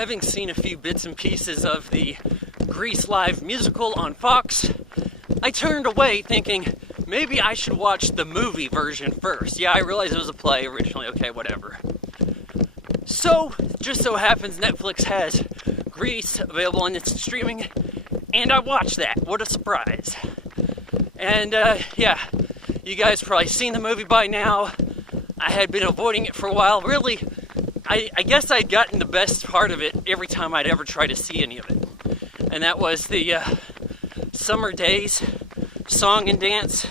having seen a few bits and pieces of the Grease live musical on Fox, I turned away thinking maybe I should watch the movie version first. Yeah, I realized it was a play originally, okay, whatever. So, just so happens Netflix has Grease available on its streaming, and I watched that. What a surprise. And yeah, you guys probably seen the movie by now. I had been avoiding it for a while. Really, I guess I'd gotten the best part of it every time I'd ever try to see any of it. And that was the Summer Days song and dance.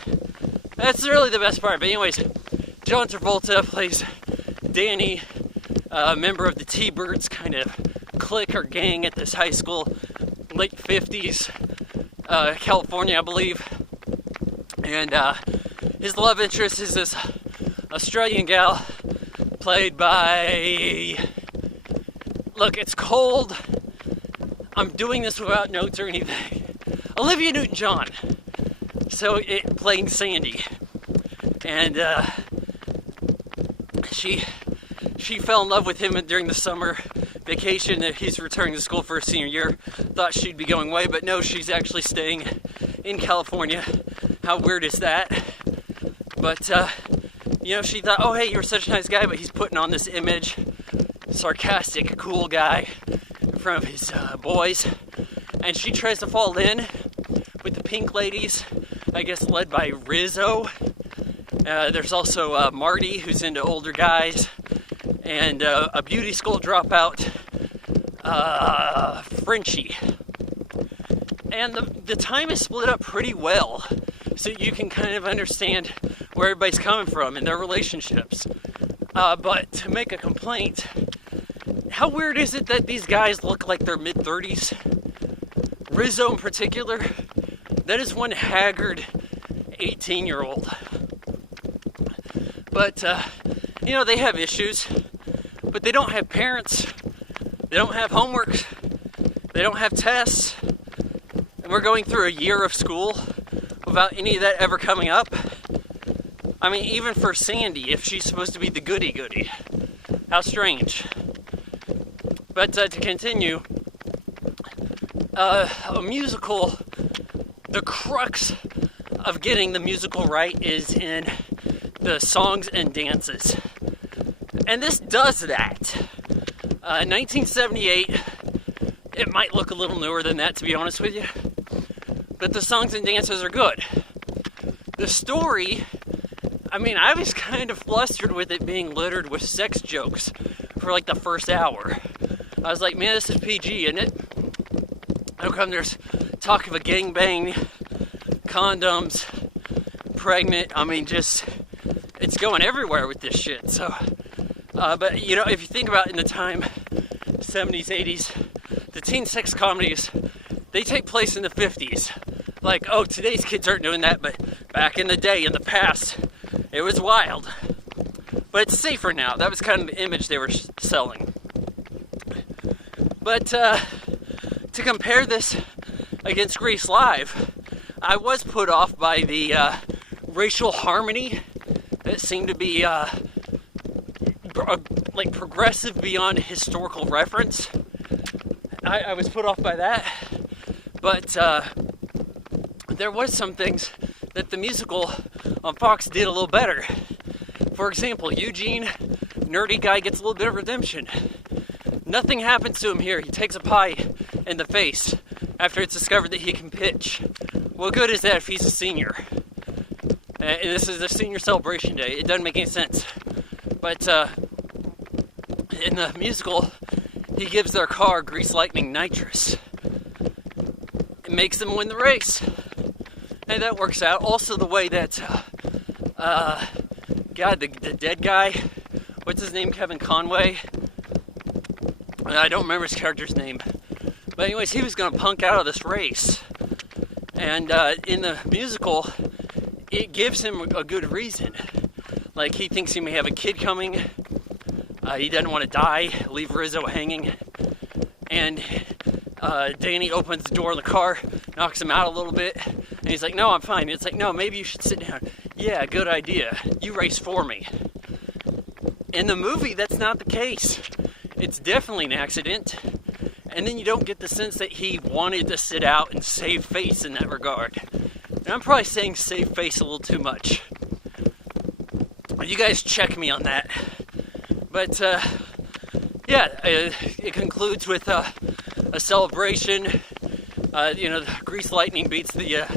That's really the best part. But anyways, John Travolta plays Danny, a member of the T-Birds kind of clique or gang at this high school, late 50s, California, I believe. And his love interest is this Australian gal played by... Look, it's cold. I'm doing this without notes or anything. Olivia Newton-John. So playing Sandy. And she fell in love with him during the summer vacation that he's returning to school for her senior year. Thought she'd be going away, but no, she's actually staying in California. How weird is that? But, you know, she thought, oh, hey, you're such a nice guy, but he's putting on this image, sarcastic, cool guy in front of his boys. And she tries to fall in with the Pink Ladies, I guess led by Rizzo. There's also Marty, who's into older guys, and a beauty school dropout, Frenchie. And the time is split up pretty well, so you can kind of understand where everybody's coming from in their relationships. But to make a complaint, how weird is it that these guys look like they're mid-30s? Rizzo in particular, that is one haggard 18-year-old. But, you know, they have issues, but they don't have parents, they don't have homework, they don't have tests, and we're going through a year of school without any of that ever coming up. I mean, even for Sandy, if she's supposed to be the goody-goody. How strange. But to continue, a musical, the crux of getting the musical right is in the songs and dances. And this does that. 1978, it might look a little newer than that, to be honest with you, but the songs and dances are good. The story, I mean, I was kind of flustered with it being littered with sex jokes for like the first hour. I was like, man, this is PG, isn't it? How come there's talk of a gangbang, condoms, pregnant? I mean, just, it's going everywhere with this shit. So, but you know, if you think about it in the time, 70s, 80s, the teen sex comedies, they take place in the 50s. Like, oh, today's kids aren't doing that, but back in the day, in the past, it was wild. But it's safer now. That was kind of the image they were selling. But to compare this against Grease Live, I was put off by the racial harmony that seemed to be like progressive beyond historical reference. I was put off by that. But there was some things that the musical on Fox did a little better. For example, Eugene, nerdy guy, gets a little bit of redemption. Nothing happens to him here. He takes a pie in the face after it's discovered that he can pitch. What good is that if he's a senior? And this is a senior celebration day. It doesn't make any sense. But in the musical, he gives their car Grease Lightning Nitrous. It makes them win the race. And that works out. Also the way that, God, the dead guy, what's his name, Kevin Conway? I don't remember his character's name. But anyways, he was going to punk out of this race. And in the musical, it gives him a good reason. Like, he thinks he may have a kid coming. He doesn't want to die, leave Rizzo hanging. And Danny opens the door of the car, knocks him out a little bit. And he's like, no, I'm fine. And it's like, no, maybe you should sit down. Yeah, good idea. You race for me. In the movie, that's not the case. It's definitely an accident. and then you don't get the sense that he wanted to sit out and save face in that regard. And I'm probably saying save face a little too much. You guys check me on that. But it concludes with a celebration. The Grease Lightning beats the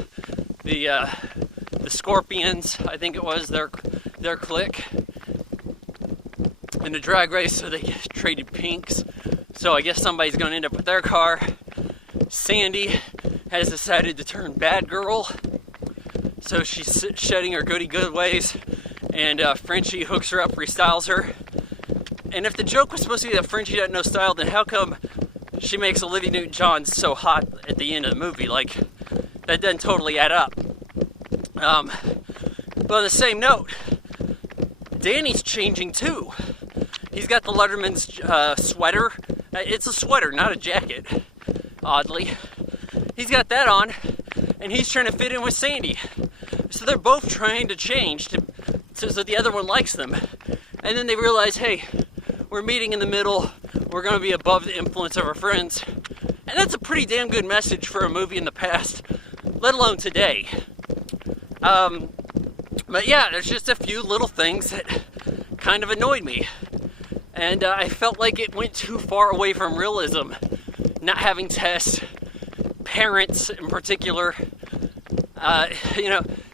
Scorpions, I think it was their clique, in a drag race. So they traded pinks. So I guess somebody's going to end up with their car. Sandy has decided to turn bad girl, so she's shedding her goody good ways, and Frenchie hooks her up, restyles her. And if the joke was supposed to be that Frenchie doesn't know style, then how come she makes Olivia Newton-John so hot at the end of the movie? Like, that doesn't totally add up. But on the same note, Danny's changing too. He's got the Letterman's sweater. It's a sweater, not a jacket, oddly. He's got that on, and he's trying to fit in with Sandy. So they're both trying to change so the other one likes them. And then they realize, hey, we're meeting in the middle. We're going to be above the influence of our friends. And that's a pretty damn good message for a movie in the past, let alone today. But yeah, there's just a few little things that kind of annoyed me. And I felt like it went too far away from realism. Not having tests, parents in particular.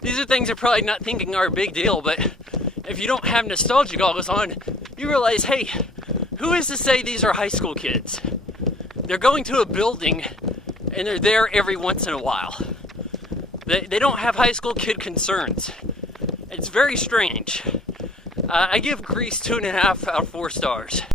These are things you're probably not thinking are a big deal, but if you don't have nostalgia goggles on, you realize, hey, who is to say these are high school kids? They're going to a building, and they're there every once in a while. They don't have high school kid concerns. It's very strange. I give Grease 2.5 out of 4 stars.